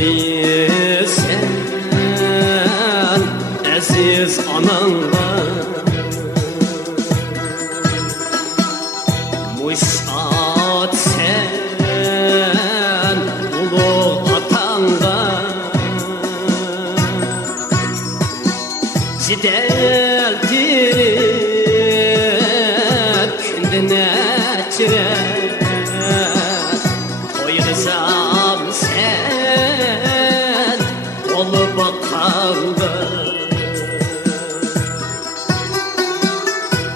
değilsen aziz ananla Muşat sen ulu atanla Cideldirip kündüne çirer Koyursam sen olu bakanla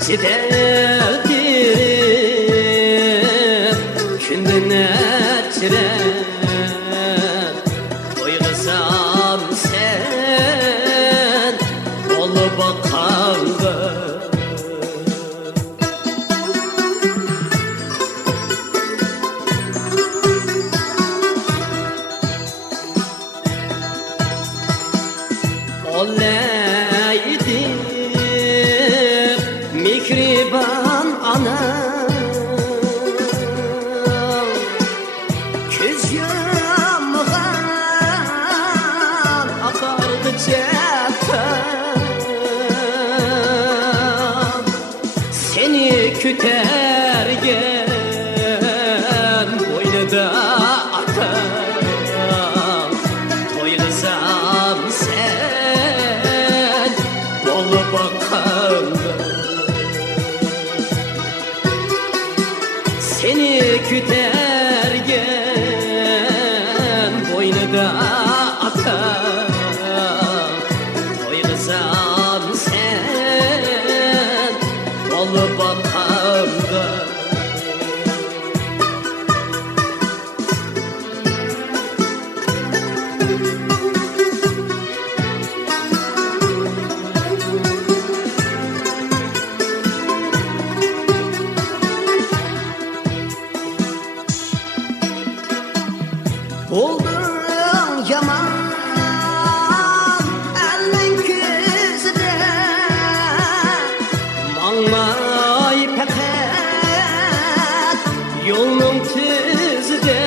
Cideldirip kündüne çirer Koyursam sen olu bakanla Olaydı mihriban anam Küz yağmağan akardı cepten Seni kütergen boynunda atam Toylasam sen olu bakanla Seni kütergen boynunda atam Toylasam sen olu bakanla Oldun yaman elin küzde Mangmay peket yolun tüzde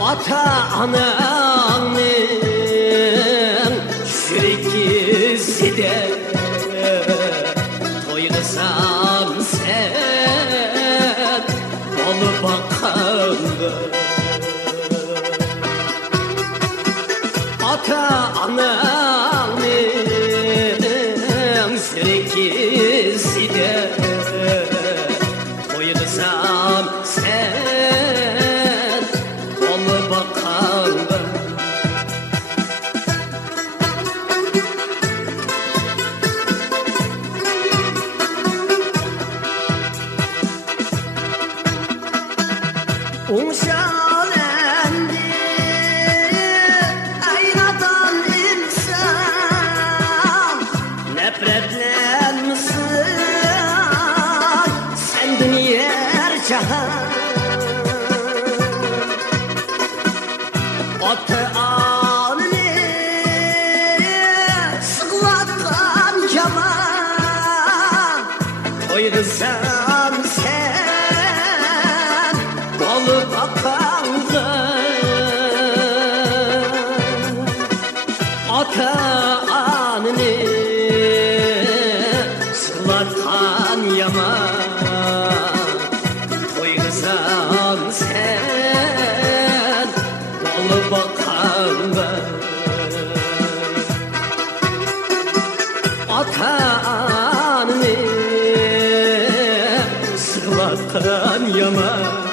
Ata ananın şirkisi de Toylasam sen olu bakanla Ata ananın şirkisi de Toylasam sen olu bakanla Uşalendi aynadan insan Nefretlenmişsin sen dünya cahan Atı anını sıklatkan yaman Koydursam sen olu bakanla Ata anını sıklatan yaman Koydursam sen olu bakanla Ata anını sıklatan yaman